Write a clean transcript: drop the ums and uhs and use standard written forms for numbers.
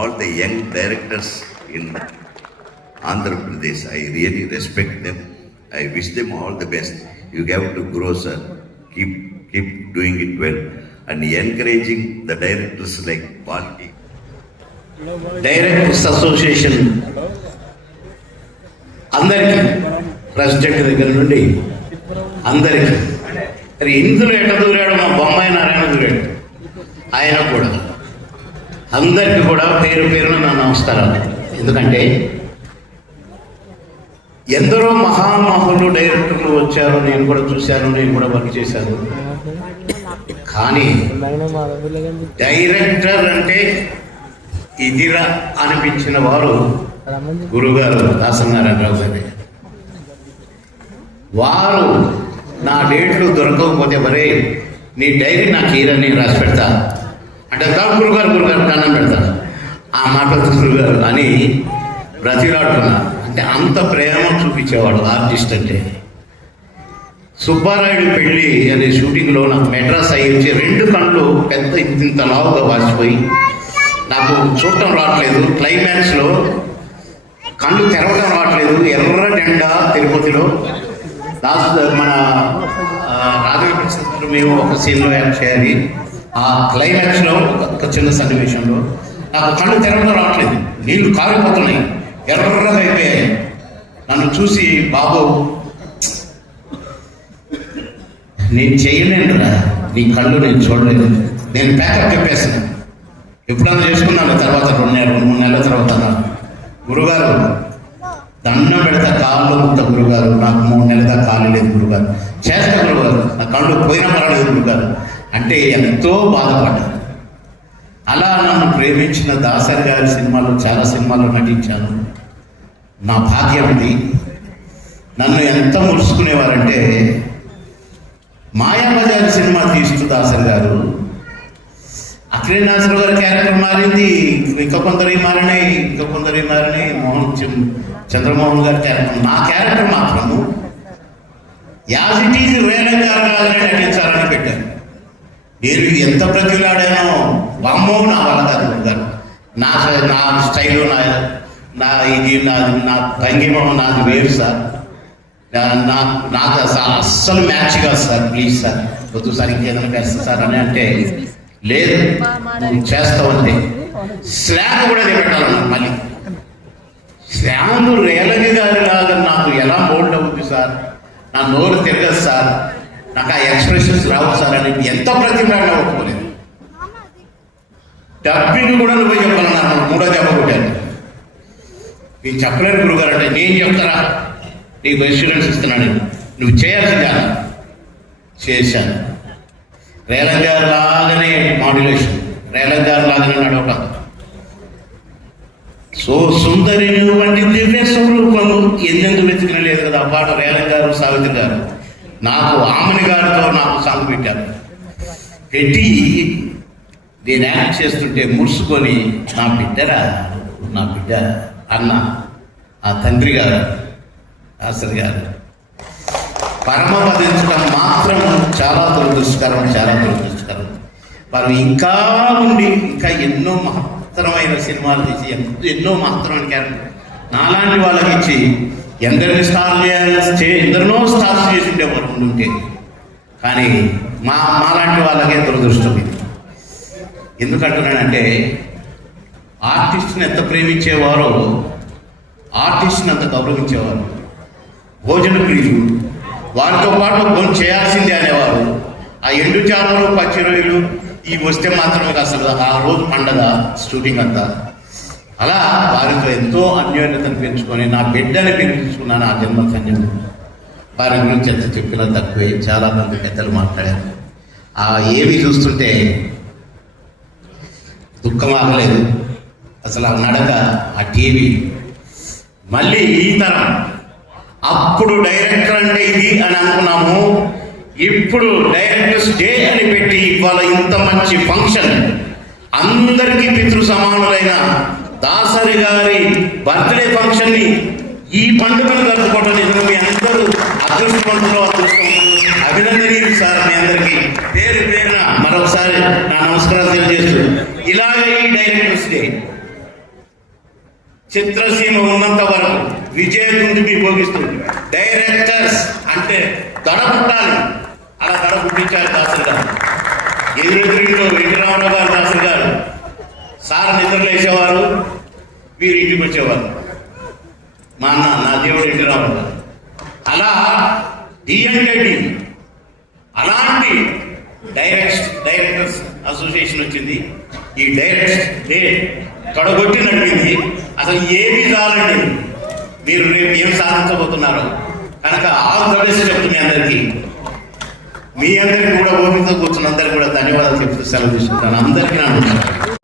all the young directors in Andhra Pradesh. I really respect them. I wish them all the best. You have to grow, sir. Keep doing it well and encouraging the directors like Palki. Directors Association అందరికీ president దగ్గర నుండి అందరికీ మరి ఇందులో ఎట దూరాడు మా బొమ్మాయి నారాయణ దూరాడు ఆయన కూడా అందరికీ కూడా పేరు పేరున నా నమస్కారాలు. ఎందుకంటే ఎందరో మహామహులు డైరెక్టర్లు వచ్చారు, నేను కూడా చూశాను, నేను కూడా వర్క్ చేశాను. కానీ డైరెక్టర్ అంటే ఇదిరా అనిపించిన వారు గురుగారు దాసనారాయణరావు గారి. వారు నా డేట్లు దొరకకపోతే మరే నీ డైరీ నాకు ఈరని రాసి పెడతా అంటే గురుగారు దండం పెడతా ఆ మాట గురుగారు అని బ్రతిలాడుతున్నా. అంటే అంత ప్రేమ చూపించేవాడు ఆర్టిస్ట్ అంటే. సుబ్బారాయుడు పెళ్ళి అనే షూటింగ్లో నాకు మెడ్రాస్ అయ్యించి 2 కళ్ళు పెద్ద ఇంత లావుగా వాసిపోయి నాకు చూడటం రావట్లేదు. క్లైమాక్స్లో కళ్ళు తెరవడం రావట్లేదు. ఎర్ర జెండా తిరుపతిలో మన రాజకృష్ణ మేము ఒక సీన్లో యాక్ట్ చేయాలి. ఆ క్లైమాక్స్లో ఒక చిన్న సన్నివేశంలో నాకు కళ్ళు తెరవడం రావట్లేదు, నీళ్లు కారిపోతున్నాయి, ఎర్రగా అయిపోయాయి. నన్ను చూసి బాబు నేను చేయలేనురా, నీ కళ్ళు నేను చూడలేదు, నేను ప్యాకప్ చెప్పేస్తాను, ఎప్పుడన్నా చేసుకున్నాను తర్వాత 2-3 నెలల తర్వాత గురుగారు దండం పెడతా కాళ్ళు ముక్త గురుగారు, నాకు 3 నెలల దాకా కాలు లేదు గురుగారు, చేస్తా గురుగారు, నా కళ్ళు పోయినా పర్వాలేదు గురుగారు అంటే ఎంతో బాధపడ్డాను. అలా నన్ను ప్రేమించిన దాసరి గారి సినిమాలో చాలా సినిమాల్లో నటించాను. నా భాగ్యం ఇది. నన్ను ఎంత ముడుచుకునేవారంటే మాయాబజార్ సినిమా తీస్తూ దాసరి గారు అఖిలేష్ నాగేశ్వరరావు గారి క్యారెక్టర్ మారింది, ఇంకా కొందరు మారినాయి, చంద్రమోహన్ గారి క్యారెక్టర్. నా క్యారెక్టర్ మాత్రము యాజ్ ఇట్ ఈజ్ రేలంగారులాగానే నటించాలని పెట్టాను. నేను ఎంత బ్రతిలాడానో వామ్మో నా వల్ల కాదు గారు. నా స్టైలు నా భంగిమ నాది వేరు సార్, నాకు అస్సలు మ్యాచ్ కాదు సార్, ప్లీజ్ సార్ వద్దు సార్, ఇంకేదైనా చేస్తా సార్ అని అంటే లేదు నువ్వు చేస్తావంటే స్లాంగ్ కూడా పెట్టాలన్నా. మళ్ళీ స్లాంగ్ రేలంగి గారి లాగా నాకు ఎలా మోల్డ్ అవుతుంది సార్, నా నోరు తిరగదు సార్, నాకు ఆ ఎక్స్ప్రెషన్స్ రావు సార్ అని ఎంత ప్రతిమలాడినా ఒప్పుకోలేదు. డబ్బింగ్ కూడా నువ్వు చెప్పాలన్నా 3వ దెబ్బ కొట్టాను. నేను చెప్పలేను గురుగారు అంటే నేను చెప్తారా, నీకు ఇన్సూరెన్స్ ఇస్తున్నాను, నువ్వు చేయాల్సిందా చేశాను. రేలంగి గారు లాగానే మాడ్యులేషన్, రేలంగి గారు లాగానే నడవటం. సో సుందరి వంటి దివ్య స్వరూపము ఎందుకు వెతికిన లేదు కదా. ఆ పాట రేలంగి గారు సావిత్రి గారు నాకు ఆమెని గారితో నాకు సాంగ్ పెట్టారు. పెట్టి నేను యాక్ట్ చేస్తుంటే ముడుచుకొని నా బిడ్డ అన్న ఆ తండ్రి గారు దాసరి గారు పరమపదించడం మాత్రం చాలా దురదృష్టకరం. వారు ఇంకా ఉండి ఇంకా ఎన్నో మహత్తరమైన సినిమాలు తీసి ఎన్నో మహత్తరమైన క్యారెక్టర్ నాలాంటి వాళ్ళకి ఇచ్చి ఎందరిని ఎందరినో స్టార్స్ చేసి ఉండేవారు ఉంటే. కానీ మాలాంటి వాళ్ళకే దురదృష్టం ఇది. ఎందుకంటున్నానంటే ఆర్టిస్ట్ని ఎంత ప్రేమించేవారో ఆర్టిస్ట్ని అంత గౌరవించేవారు. భోజన ప్రియులు, వారితో పాటు భోజనం చేయాల్సిందే అనేవారు. ఆ ఎండు చేపలు పచ్చి రొయ్యలు ఇవి వస్తే మాత్రమే అసలు ఆ రోజు పండగ షూటింగ్ అంతా. అలా వారితో ఎంతో అన్యోన్యతను పెంచుకొని నా బిడ్డని పెంచుకున్నాను. ఆ జన్మ ధన్యం. వారి గురించి ఎంత చెప్పినా తక్కువే. చాలా మంది పెద్దలు మాట్లాడారు. ఆ ఏవి చూస్తుంటే దుఃఖం ఆగలేదు అసలు. ఆ నడక, ఆ టీవీ, మళ్ళీ ఈ తరం. అప్పుడు డైరెక్టర్ అంటే ఇది అని అనుకున్నాము, ఇప్పుడు డైరెక్టర్స్ డే అని పెట్టి ఇవాళ ఇంత మంచి ఫంక్షన్, అందరికీ పితృ సమానులైన దాసరి గారి బర్త్డే ఫంక్షన్ ని ఈ పండుగను జరుపుకోవడం నిజంగా మీ అందరూ అదృష్టవంతులు. అభినందనీయులు సార్. మీ అందరికీ పేరు పేరున మరొకసారి నా నమస్కారం తెలియజేస్తూ ఇలాగే ఈ డైరెక్టర్స్ డే చిత్రసీమ ఉన్నంత వరకు విజయదుందుబి భోగిస్తుంది. డైరెక్టర్స్ అంటే దడ పుట్టాలి, అలా దడ పుట్టించారు దాసరి గారు. ఎదురెదురులో వెంకట రామారావు గారు, దాసరి గారు సార్ నిద్రలు వేసేవారు, వీరు ఇంటికి వచ్చేవారు. మా అన్న నా దేవుడు వెంకట రామారావు గారు అలా డిఎన్ఏడి అలాంటి డైరెక్టర్స్ అసోసియేషన్ వచ్చింది. ఈ డైరెక్టర్స్ డే తొడగొట్టి నడిపింది. అసలు ఏమీ కావాలండి, మీరు రేపు ఏం సాధించబోతున్నారు కనుక ఆల్ ద బెస్ట్ చెప్తుంది మీ అందరికీ కూడా ఓపికతో కూర్చున్న అందరికీ కూడా ధన్యవాదాలు చెప్తూ సెలవు తీసుకుంటాను. అందరికీ నమస్కారం.